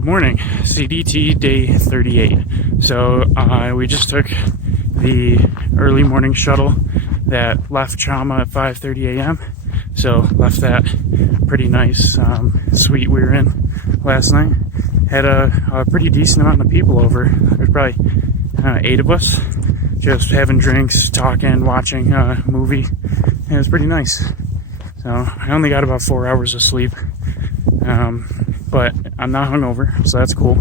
Good morning. CDT day 38. So we just took the early morning shuttle that left Chama at 5:30 a.m. So left that pretty nice suite we were in last night. Had a pretty decent amount of people over. There's probably 8 of us just having drinks, talking, watching a movie. And it was pretty nice. So I only got about 4 hours of sleep. But I'm not hungover, so that's cool.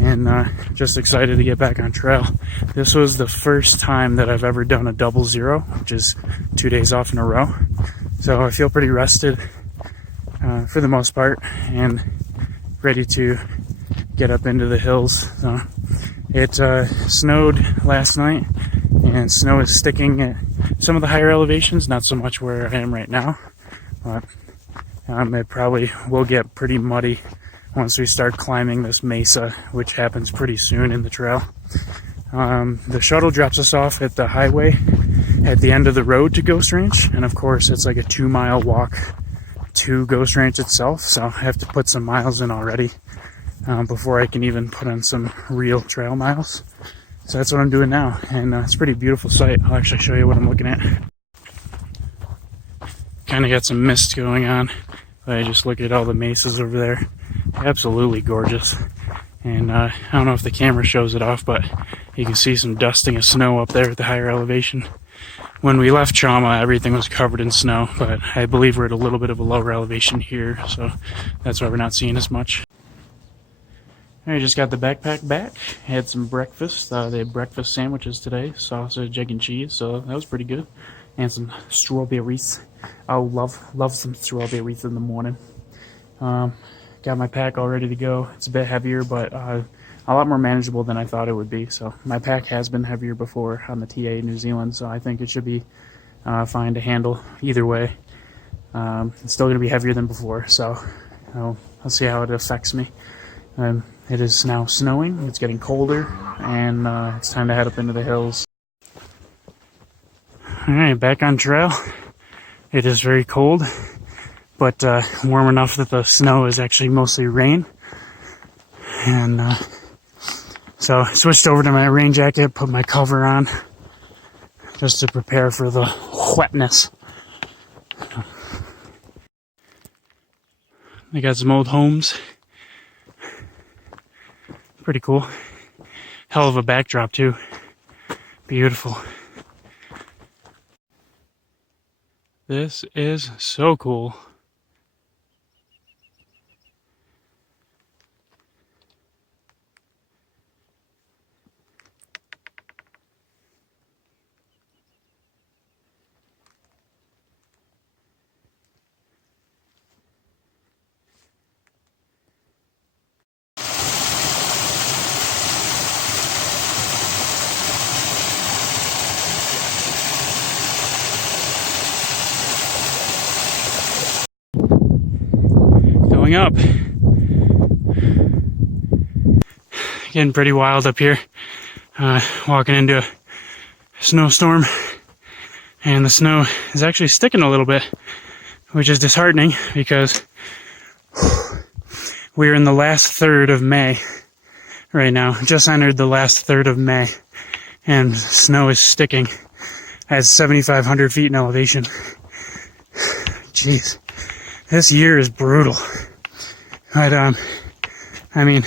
And just excited to get back on trail. This was the first time that I've ever done a 00, which is 2 days off in a row. So I feel pretty rested for the most part and ready to get up into the hills. So it snowed last night, and snow is sticking at some of the higher elevations, not so much where I am right now, but it probably will get pretty muddy once we start climbing this mesa, which happens pretty soon in the trail. The shuttle drops us off at the highway at the end of the road to Ghost Ranch, and of course it's like a 2-mile walk to Ghost Ranch itself, so I have to put some miles in already before I can even put on some real trail miles. So that's what I'm doing now, and it's a pretty beautiful sight. I'll actually show you what I'm looking at. Kind of got some mist going on, but I just look at all the mesas over there. Absolutely gorgeous. And I don't know if the camera shows it off, but you can see some dusting of snow up there at the higher elevation. When we left Chama, everything was covered in snow, but I believe we're at a little bit of a lower elevation here, so that's why we're not seeing as much. I just got the backpack back. Had some breakfast. They had breakfast sandwiches today, sausage, egg, and cheese, so that was pretty good. And some strawberries. I love some strawberries in the morning. Got my pack all ready to go. It's a bit heavier, but a lot more manageable than I thought it would be. So my pack has been heavier before on the TA in New Zealand, so I think it should be fine to handle either way. It's still going to be heavier than before, so I'll see how it affects me. It is now snowing, it's getting colder, and it's time to head up into the hills. Alright, back on trail. It is very cold, but warm enough that the snow is actually mostly rain. And so I switched over to my rain jacket, put my cover on, just to prepare for the wetness. I got some old homes. Pretty cool. Hell of a backdrop too. Beautiful. This is so cool. Going up. Getting pretty wild up here. Walking into a snowstorm, and the snow is actually sticking a little bit, which is disheartening because we're in the last third of May right now. Just entered the last third of May, and snow is sticking at 7,500 feet in elevation. Jeez, this year is brutal. But I mean,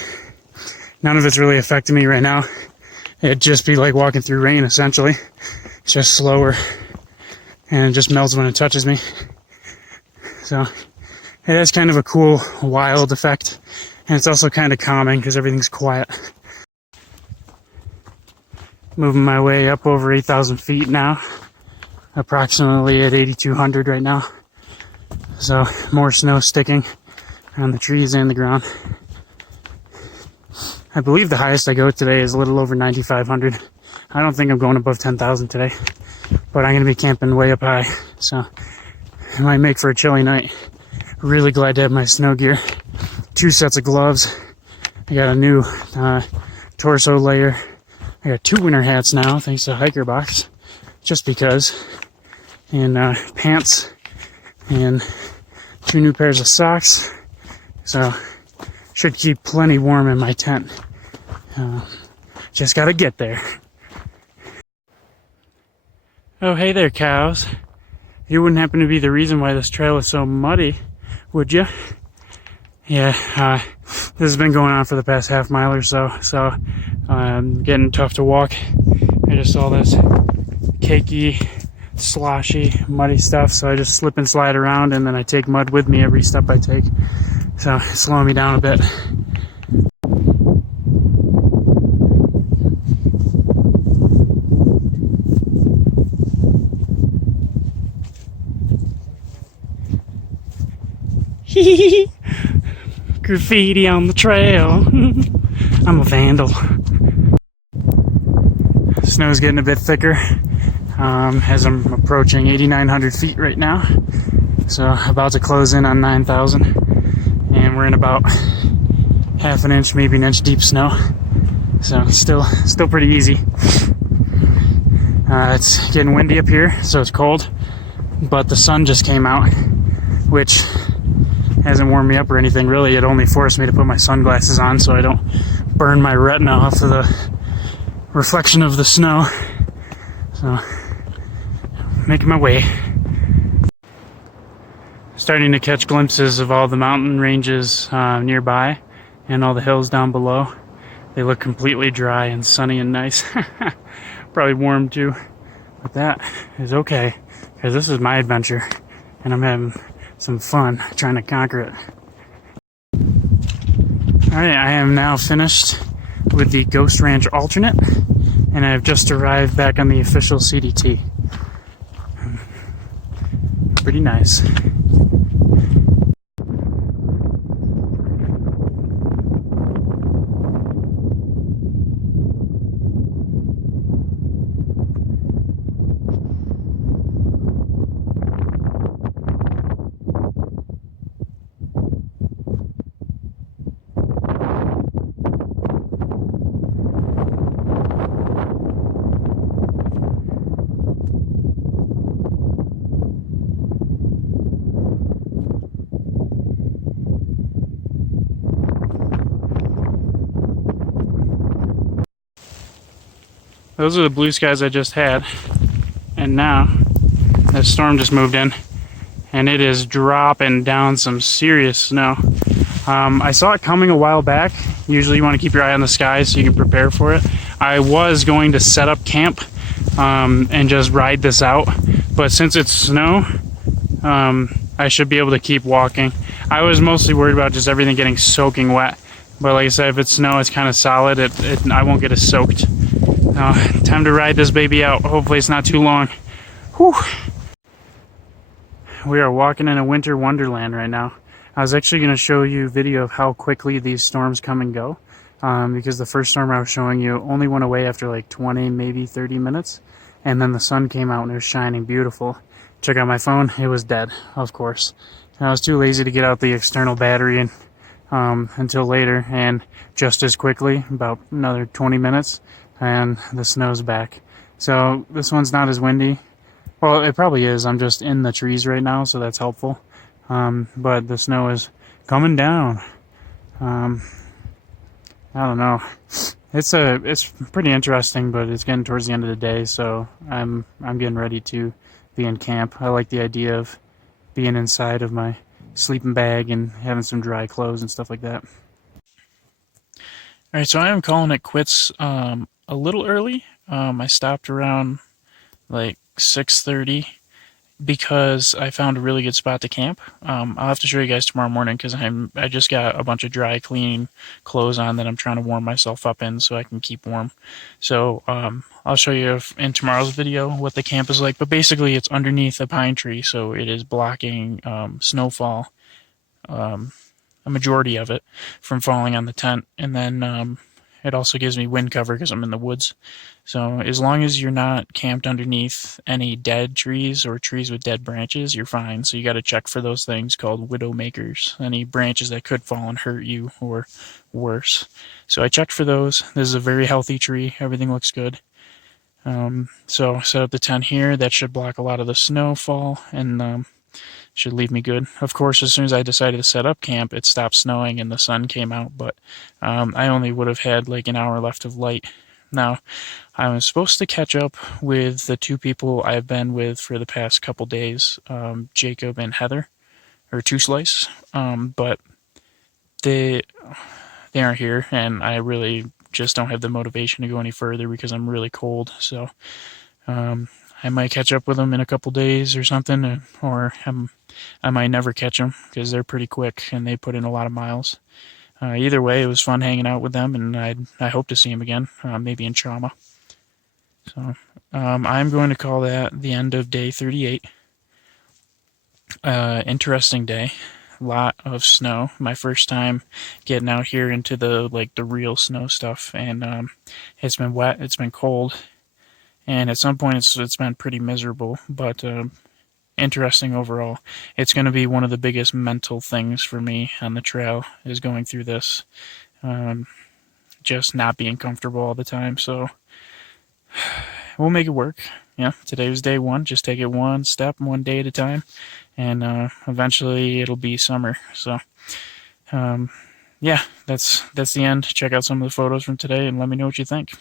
none of it's really affecting me right now. It'd just be like walking through rain, essentially. It's just slower, and it just melts when it touches me. So it has kind of a cool, wild effect, and it's also kind of calming because everything's quiet. Moving my way up over 8,000 feet now, approximately at 8,200 right now. So more snow sticking on the trees and the ground. I believe the highest I go today is a little over 9,500. I don't think I'm going above 10,000 today, but I'm going to be camping way up high, so it might make for a chilly night. Really glad to have my snow gear. 2 sets of gloves. I got a new torso layer. I got 2 winter hats now, thanks to Hiker Box, just because. And pants, and 2 new pairs of socks. So should keep plenty warm in my tent. Just gotta get there. Oh, hey there, cows. You wouldn't happen to be the reason why this trail is so muddy, would you? Yeah, this has been going on for the past half mile or so, getting tough to walk. I just saw this cakey, sloshy, muddy stuff, so I just slip and slide around, and then I take mud with me every step I take. So it's slowing me down a bit. Graffiti on the trail. I'm a vandal. Snow's getting a bit thicker as I'm approaching 8,900 feet right now. So about to close in on 9,000. And we're in about half an inch, maybe an inch deep snow. So still pretty easy. It's getting windy up here, so it's cold. But the sun just came out, which hasn't warmed me up or anything really. It only forced me to put my sunglasses on so I don't burn my retina off of the reflection of the snow. So, making my way. Starting to catch glimpses of all the mountain ranges nearby and all the hills down below. They look completely dry and sunny and nice. Probably warm too, but that is okay because this is my adventure and I'm having some fun trying to conquer it. Alright, I am now finished with the Ghost Ranch alternate, and I've just arrived back on the official CDT. Pretty nice. Those are the blue skies I just had, and now the storm just moved in and it is dropping down some serious snow. I saw it coming a while back. Usually you want to keep your eye on the sky so you can prepare for it. I was going to set up camp and just ride this out, but since it's snow, I should be able to keep walking. I was mostly worried about just everything getting soaking wet, but like I said, if it's snow, it's kind of solid. I won't get as soaked. Time to ride this baby out. Hopefully it's not too long. Whew. We are walking in a winter wonderland right now. I was actually going to show you a video of how quickly these storms come and go, because the first storm I was showing you only went away after like 20, maybe 30 minutes, and then the sun came out and it was shining beautiful. Check out my phone, it was dead, of course. And I was too lazy to get out the external battery and until later, and just as quickly, about another 20 minutes, and the snow's back. So this one's not as windy. Well, it probably is. I'm just in the trees right now, so that's helpful. But the snow is coming down. I don't know. It's pretty interesting, but it's getting towards the end of the day, so I'm getting ready to be in camp. I like the idea of being inside of my sleeping bag and having some dry clothes and stuff like that. Alright, so I am calling it quits a little early. I stopped around like 6:30 because I found a really good spot to camp. I'll have to show you guys tomorrow morning because I just got a bunch of dry, clean clothes on that I'm trying to warm myself up in so I can keep warm. So I'll show you in tomorrow's video what the camp is like. But basically, it's underneath a pine tree, so it is blocking snowfall, a majority of it, from falling on the tent. And then it also gives me wind cover because I'm in the woods. So as long as you're not camped underneath any dead trees or trees with dead branches, you're fine. So you got to check for those things called widow makers, any branches that could fall and hurt you or worse. So I checked for those. This is a very healthy tree. Everything looks good. So set up the tent here. That should block a lot of the snowfall. And should leave me good. Of course, as soon as I decided to set up camp, it stopped snowing and the sun came out, but I only would have had like an hour left of light. Now, I was supposed to catch up with the two people I've been with for the past couple days, Jacob and Heather, or Two Slice, but they they aren't here, and I really just don't have the motivation to go any further because I'm really cold. So I might catch up with them in a couple days or something, or I might never catch them because they're pretty quick and they put in a lot of miles. Either way, it was fun hanging out with them, and I hope to see them again, maybe in Chama. So I'm going to call that the end of day 38. Interesting day. Lot of snow. My first time getting out here into the real snow stuff, and it's been wet. It's been cold, and at some point it's been pretty miserable. But interesting overall. It's going to be one of the biggest mental things for me on the trail is going through this. Just not being comfortable all the time. So we'll make it work. Yeah, today was day one. Just take it one step, one day at a time, and eventually it'll be summer. So, yeah, that's the end. Check out some of the photos from today and let me know what you think.